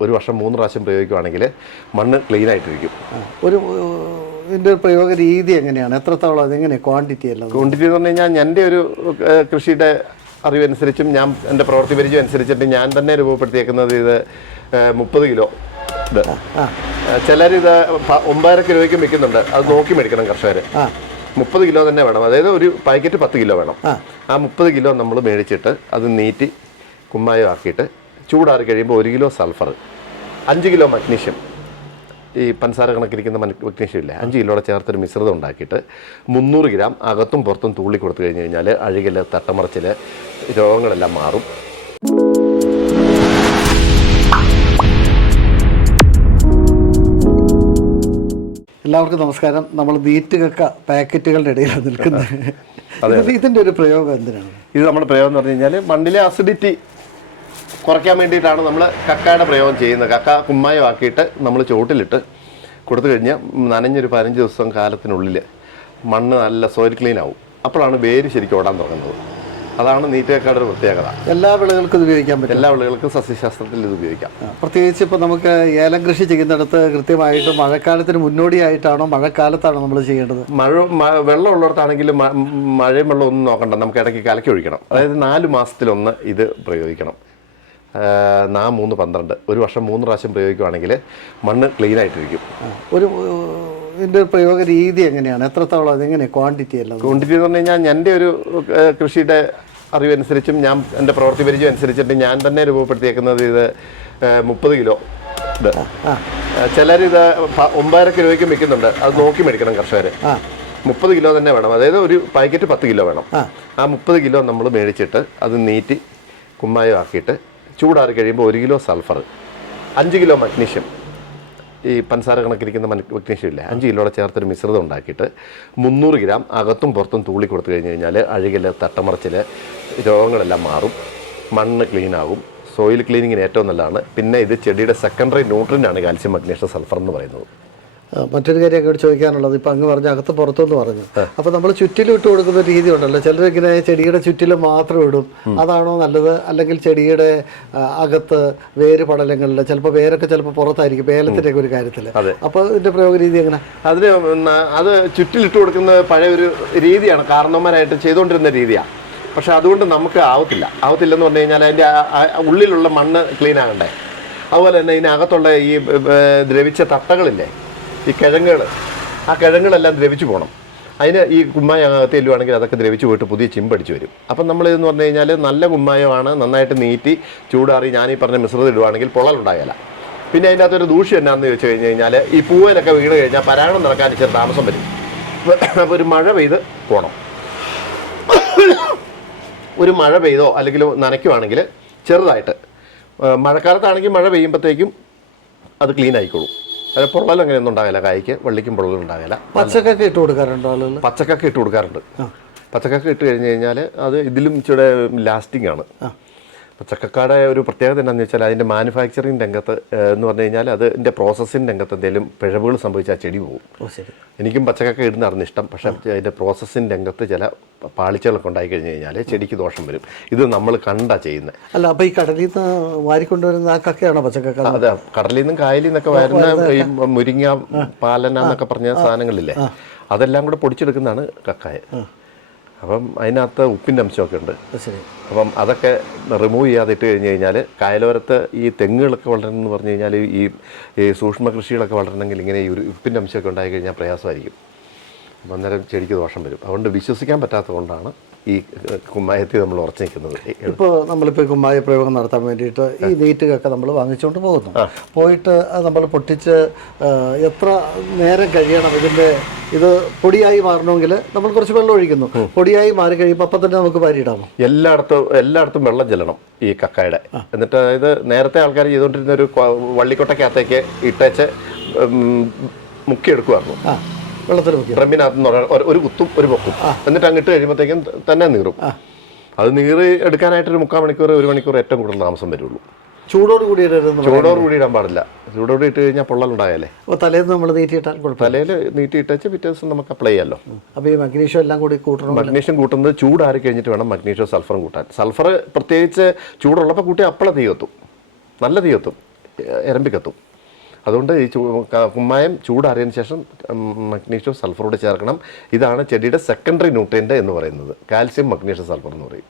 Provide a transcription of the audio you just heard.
ഒരു വർഷം മൂന്ന് പ്രാവശ്യം പ്രയോഗിക്കുകയാണെങ്കിൽ മണ്ണ് ക്ലീൻ ആയിട്ടിരിക്കും ഒരു ഇതിന്റെ പ്രയോഗ രീതി എങ്ങനെയാണ്? എത്രത്തോളം അതെങ്ങനെ ക്വാണ്ടിറ്റി അല്ല ക്വാണ്ടിറ്റി എന്ന് പറഞ്ഞു കഴിഞ്ഞാൽ എന്റെ ഒരു കൃഷിയുടെ അറിവനുസരിച്ചും ഞാൻ എന്റെ പ്രവൃത്തി പരിചയം അനുസരിച്ചിട്ട് ഞാൻ തന്നെ രൂപപ്പെടുത്തിയേക്കുന്നത് ഇത് മുപ്പത് കിലോ ഇത്. ചിലരിത് ഇത് ഒമ്പതര കിലോയ്ക്കും വിൽക്കുന്നുണ്ട്. അത് നോക്കി മേടിക്കണം കർഷകർ മുപ്പത് കിലോ തന്നെ വേണം. അതായത് ഒരു പാക്കറ്റ് പത്ത് കിലോ വേണം. ആ. ആ മുപ്പത് കിലോ നമ്മൾ മേടിച്ചിട്ട് അത് നീറ്റി കുമ്മായം ആക്കിയിട്ട് ചൂടാറി കഴിയുമ്പോൾ ഒരു കിലോ സൾഫർ അഞ്ച് കിലോ മഗ്നീഷ്യം. ഈ പഞ്ചസാര കണക്കിരിക്കുന്ന മഗ്നീഷ്യം ഇല്ലേ? അഞ്ച് കിലോടെ ചേർത്തൊരു മിശ്രിതം ഉണ്ടാക്കിയിട്ട് മുന്നൂറ് ഗ്രാം അകത്തും പുറത്തും തൂളി കൊടുത്തു കഴിഞ്ഞ് കഴിഞ്ഞാൽ അഴുകൽ തട്ടമറച്ചിൽ രോഗങ്ങളെല്ലാം മാറും. എല്ലാവർക്കും നമസ്കാരം. നമ്മൾ നീറ്റ് കക്ക പാക്കറ്റുകളുടെ ഇടയിലാണ് നിൽക്കുന്നത്. ഇതിന്റെ ഒരു പ്രയോഗം എന്തിനാണ്? ഇത് നമ്മുടെ പ്രയോഗം എന്ന് പറഞ്ഞു കഴിഞ്ഞാൽ മണ്ണിലെ അസിഡിറ്റി കുറയ്ക്കാൻ വേണ്ടിയിട്ടാണ് നമ്മൾ കക്കയുടെ പ്രയോഗം ചെയ്യുന്നത്. കക്ക കുമ്മായമാക്കിയിട്ട് നമ്മൾ ചുവട്ടിലിട്ട് കൊടുത്തു കഴിഞ്ഞാൽ നനഞ്ഞൊരു പതിനഞ്ച് ദിവസം കാലത്തിനുള്ളിൽ മണ്ണ് നല്ല സോയിൽ ക്ലീൻ ആവും. അപ്പോഴാണ് വേര് ശരിക്കും ഓടാൻ തുടങ്ങുന്നത്. അതാണ് നീറ്റേക്കാട് ഒരു പ്രത്യേകത. എല്ലാ വിളകൾക്കും ഇത് ഉപയോഗിക്കാൻ പറ്റും. എല്ലാ വിളകൾക്കും സസ്യശാസ്ത്രത്തിൽ ഇത് ഉപയോഗിക്കാം. പ്രത്യേകിച്ച് ഇപ്പോൾ നമുക്ക് ഏലം കൃഷി ചെയ്യുന്നിടത്ത് കൃത്യമായിട്ട് മഴക്കാലത്തിന് മുന്നോടിയായിട്ടാണോ മഴക്കാലത്താണോ നമ്മൾ ചെയ്യേണ്ടത്? മഴ വെള്ളം ഉള്ളിടത്താണെങ്കിൽ മഴയും വെള്ളം ഒന്നും നോക്കണ്ട. നമുക്ക് ഇടയ്ക്ക് കലക്കി ഒഴിക്കണം. അതായത് നാല് മാസത്തിലൊന്ന് ഇത് പ്രയോഗിക്കണം. നാ മൂന്ന് പന്ത്രണ്ട്. ഒരു വർഷം മൂന്ന് പ്രാവശ്യം പ്രയോഗിക്കുകയാണെങ്കിൽ മണ്ണ് ക്ലീൻ ആയിട്ടിരിക്കും ഒരു ഇതിന്റെ പ്രയോഗ രീതി എങ്ങനെയാണ്? എത്രത്തോളം അതെങ്ങനെ ക്വാണ്ടിറ്റി അല്ല ക്വാണ്ടിറ്റി എന്ന് പറഞ്ഞു കഴിഞ്ഞാൽ എന്റെ ഒരു കൃഷിയുടെ അറിവനുസരിച്ചും ഞാൻ എന്റെ പ്രവൃത്തി പരിചയം അനുസരിച്ചിട്ട് ഞാൻ തന്നെ രൂപപ്പെടുത്തിയേക്കുന്നത് ഇത് മുപ്പത് കിലോ ഇത്. ആ ചിലരിത് പ- ഒമ്പതര കിലോയ്ക്കും വിൽക്കുന്നുണ്ട്. അത് നോക്കി മേടിക്കണം കർഷകർ മുപ്പത് കിലോ തന്നെ വേണം. അതായത് ഒരു പാക്കറ്റ് പത്ത് കിലോ വേണം. ആ. ആ മുപ്പത് കിലോ നമ്മൾ മേടിച്ചിട്ട് അത് നീറ്റി കുമ്മായം ആക്കിയിട്ട് ചൂടാറി കഴിയുമ്പോൾ ഒരു കിലോ സൾഫർ അഞ്ച് കിലോ മഗ്നീഷ്യം. ഈ പഞ്ചസാര കണക്കിരിക്കുന്ന മഗ്നീഷ്യം ഇല്ലേ? അഞ്ച് കിലോടെ ചേർത്തൊരു മിശ്രിതം ഉണ്ടാക്കിയിട്ട് മുന്നൂറ് ഗ്രാം അകത്തും പുറത്തും തൂളി കൊടുത്തു കഴിഞ്ഞ് കഴിഞ്ഞാൽ അഴുകൽ തട്ടമറച്ചിൽ രോഗങ്ങളെല്ലാം മാറും മണ്ണ് ക്ലീനാകും സോയിൽ ക്ലീനിങ്ങിന് ഏറ്റവും നല്ലതാണ്. പിന്നെ ഇത് ചെടിയുടെ സെക്കൻഡറി ന്യൂട്രിന്റാണ് കാൽസ്യം മഗ്നീഷ്യം സൾഫർ എന്ന് പറയുന്നത്. മറ്റൊരു കാര്യം അങ്ങോട്ട് ചോദിക്കാനുള്ളത്. ഇപ്പം അങ്ങ് പറഞ്ഞ അകത്ത് പുറത്തുനിന്ന് പറഞ്ഞു. അപ്പോൾ നമ്മൾ ചുറ്റിലും ഇട്ട് കൊടുക്കുന്ന രീതി ഉണ്ടല്ലോ. ചിലരിങ്ങനെ ചെടിയുടെ ചുറ്റിലും മാത്രം ഇടും. അതാണോ നല്ലത്? അല്ലെങ്കിൽ ചെടിയുടെ അകത്ത് വേര് പടലങ്ങളിൽ ചിലപ്പോൾ വേരൊക്കെ ചിലപ്പോൾ പുറത്തായിരിക്കും വേലത്തിന്റെ ഒരു കാര്യത്തിൽ അപ്പോൾ ഇതിന്റെ പ്രയോഗ രീതി എങ്ങനെ? അതിന് അത് ചുറ്റിലിട്ട് കൊടുക്കുന്ന പഴയ ഒരു രീതിയാണ്. കാരണവന്മാരായിട്ട് ചെയ്തുകൊണ്ടിരുന്ന രീതിയാണ് പക്ഷെ അതുകൊണ്ട് നമുക്ക് ആവത്തില്ല. ആവത്തില്ലെന്ന് പറഞ്ഞു കഴിഞ്ഞാൽ അതിന്റെ ഉള്ളിലുള്ള മണ്ണ് ക്ലീൻ ആകണ്ടേ. അതുപോലെ തന്നെ ഇതിനകത്തുള്ള ഈ ദ്രവിച്ച തട്ടകളില്ലേ ഈ കിഴങ്ങുകൾ ആ കിഴങ്ങുകളെല്ലാം ദ്രവിച്ചു പോകണം അതിന് ഈ കുമ്മായകത്ത് ചെല്ലുവാണെങ്കിൽ അതൊക്കെ ദ്രവിച്ചു പോയിട്ട് പുതിയ ചിമ്പടിച്ച് വരും. അപ്പം നമ്മൾ ഇതെന്ന് പറഞ്ഞു കഴിഞ്ഞാൽ നല്ല കുമ്മായമാണ് നന്നായിട്ട് നീറ്റി ചൂടാറി ഞാൻ ഈ പറഞ്ഞ മിശ്രിതം ഇടുവാണെങ്കിൽ പൊള്ളലുണ്ടാകില്ല പിന്നെ അതിന്റെ അകത്തൊരു ദൂഷ്യം എന്നാന്ന് ചോദിച്ചു കഴിഞ്ഞ് കഴിഞ്ഞാൽ ഈ പൂവനൊക്കെ വീണ് കഴിഞ്ഞാൽ പരാഗണം നടക്കാൻ ഇച്ചിരി താമസം വരും. അപ്പോൾ ഒരു മഴ പെയ്ത് പോകണം ഒരു മഴ പെയ്തോ അല്ലെങ്കിൽ നനയ്ക്കുവാണെങ്കിൽ ചെറുതായിട്ട് മഴക്കാലത്താണെങ്കിൽ മഴ പെയ്യുമ്പോഴത്തേക്കും അത് ക്ലീൻ ആയിക്കോളും. അത് അങ്ങനെ ഒന്നും ഉണ്ടാകില്ല കായ്ക്ക് വെള്ളിക്കും പൊള്ളലും ഉണ്ടാകില്ല പച്ചക്കൊക്കെ ഇട്ട് കൊടുക്കാറുണ്ടോ ആളുകൾ? പച്ചക്കൊക്കെ ഇട്ട് കൊടുക്കാറുണ്ട്. പച്ചക്കൊക്കെ ഇട്ട് കഴിഞ്ഞ് കഴിഞ്ഞാൽ അത് ഇതിലും ഇച്ചിരി ലാസ്റ്റിംഗ് ആണ്. പച്ചക്കക്കയുടെ ഒരു പ്രത്യേകത എന്താണെന്ന് വെച്ചാൽ അതിന്റെ മാനുഫാക്ചറിങ് രംഗത്ത് എന്ന് പറഞ്ഞു കഴിഞ്ഞാൽ അതിന്റെ പ്രോസസ്സിങ് രംഗത്ത് എന്തെങ്കിലും പിഴവുകൾ സംഭവിച്ചാൽ ചെടി പോകും എനിക്കും പച്ചക്കക്ക ഇടുന്നതാണ് ഇഷ്ടം. പക്ഷേ അതിന്റെ പ്രോസസ്സിങ് രംഗത്ത് ചില പാളിച്ചകളൊക്കെ ഉണ്ടായി കഴിഞ്ഞ് കഴിഞ്ഞാൽ ചെടിക്ക് ദോഷം വരും. ഇത് നമ്മൾ കണ്ടാ ചെയ്യുന്നത് അല്ല അപ്പോൾ ഈ കടലിൽ നിന്ന് വാരിക്കൊണ്ടുവരുന്ന ആ കക്കയാണോ പച്ചക്കക്ക അതെ? കടലിൽ നിന്നും കായലിൽ നിന്നൊക്കെ വരുന്ന ഈ മുരിങ്ങ പാലന എന്നൊക്കെ പറഞ്ഞ സാധനങ്ങളില്ലേ? അതെല്ലാം കൂടെ പൊടിച്ചെടുക്കുന്നതാണ് കക്കായ അപ്പം അതിനകത്ത് ഉപ്പിന്റെ അംശമൊക്കെ ഉണ്ട്. ശരി. അപ്പം അതൊക്കെ റിമൂവ് ചെയ്യാതെ ഇട്ട് കഴിഞ്ഞ് കഴിഞ്ഞാൽ കായലോരത്ത് ഈ തെങ്ങുകളൊക്കെ വളരണമെന്ന് പറഞ്ഞു കഴിഞ്ഞാൽ ഈ ഈ സൂക്ഷ്മ കൃഷികളൊക്കെ വളരണമെങ്കിൽ ഇങ്ങനെ ഈ ഒരു ഉപ്പിന്റെ അംശമൊക്കെ ഉണ്ടായി കഴിഞ്ഞാൽ പ്രയാസമായിരിക്കും. അപ്പം അന്നേരം ചെടിക്ക് ദോഷം വരും. അതുകൊണ്ട് വിശ്വസിക്കാൻ പറ്റാത്തത് കൊണ്ടാണ് ഈ കുമ്മായ കുമ്മായത്തിൽ നമ്മൾ ഉറച്ചു നിൽക്കുന്നത് ഇപ്പോൾ നമ്മളിപ്പോൾ കുമ്മായ പ്രയോഗം നടത്താൻ വേണ്ടിയിട്ട് ഈ നീറ്റുകയൊക്കെ നമ്മൾ വാങ്ങിച്ചുകൊണ്ട് പോകുന്നു. പോയിട്ട് നമ്മൾ പൊട്ടിച്ച് എത്ര നേരം കഴിയണം ഇതിന്റെ ഇത് പൊടിയായി മാറണമെങ്കിൽ നമ്മൾ കുറച്ച് വെള്ളം ഒഴിക്കുന്നു. പൊടിയായി മാറി കഴിയുമ്പോൾ അപ്പം തന്നെ നമുക്ക് വാരിയിടാമോ എല്ലായിടത്തും എല്ലായിടത്തും വെള്ളം ചെല്ലണം ഈ കക്കയുടെ. എന്നിട്ട് അതായത് നേരത്തെ ആൾക്കാർ ചെയ്തുകൊണ്ടിരുന്ന ഒരു വള്ളിക്കൊട്ടക്കകത്തേക്ക് ഇട്ടേച്ച് മുക്കിയെടുക്കുമായിരുന്നു വെള്ളത്തിൽ ഡ്രമ്മിനകത്ത് ഒരു- ഒരു കുത്തും ഒരു പൊക്കും. എന്നിട്ട് അങ്ങിട്ട് കഴിയുമ്പോഴത്തേക്കും തന്നെ നീറും. അത് നീറി എടുക്കാനായിട്ടൊരു മുക്കാൽ മണിക്കൂർ ഒരു മണിക്കൂർ ഏറ്റവും കൂടുതൽ താമസം വരുള്ളൂ. ചൂടോട് കൂടി ചൂടോട് കൂടി ഇടാൻ പാടില്ല. ചൂടോട് ഇട്ട് കഴിഞ്ഞാൽ പൊള്ളലുണ്ടായാലേ അപ്പോൾ തലേന്ന് നമ്മൾ നീറ്റിയിട്ടാൽ ഇട്ടാൽ തലയിൽ നീട്ടി ഇട്ടാൽ പിറ്റേ ദിവസം നമുക്ക് അപ്ലൈ ചെയ്യാമല്ലോ അപ്പോൾ ഈ മഗ്നീഷ്യം എല്ലാം കൂടി കൂട്ടണം മഗ്നീഷ്യം കൂട്ടുന്നത് ചൂടാറി കഴിഞ്ഞിട്ട് വേണം മഗ്നീഷ്യം സൾഫറും കൂട്ടാൻ. സൾഫർ പ്രത്യേകിച്ച് ചൂടുള്ളപ്പോൾ കൂട്ടി അപ്പള തീ കത്തും. നല്ല തീ കത്തും. എരമ്പിക്കത്തും അതുകൊണ്ട് ഈ കുമ്മായം ചൂടാറിയതിന് ശേഷം മഗ്നീഷ്യം സൾഫറോട് ചേർക്കണം. ഇതാണ് ചെടിയുടെ സെക്കൻഡറി ന്യൂട്രിയന്റ് എന്ന് പറയുന്നത്. കാൽസ്യം മഗ്നീഷ്യം സൾഫർ എന്ന് പറയും.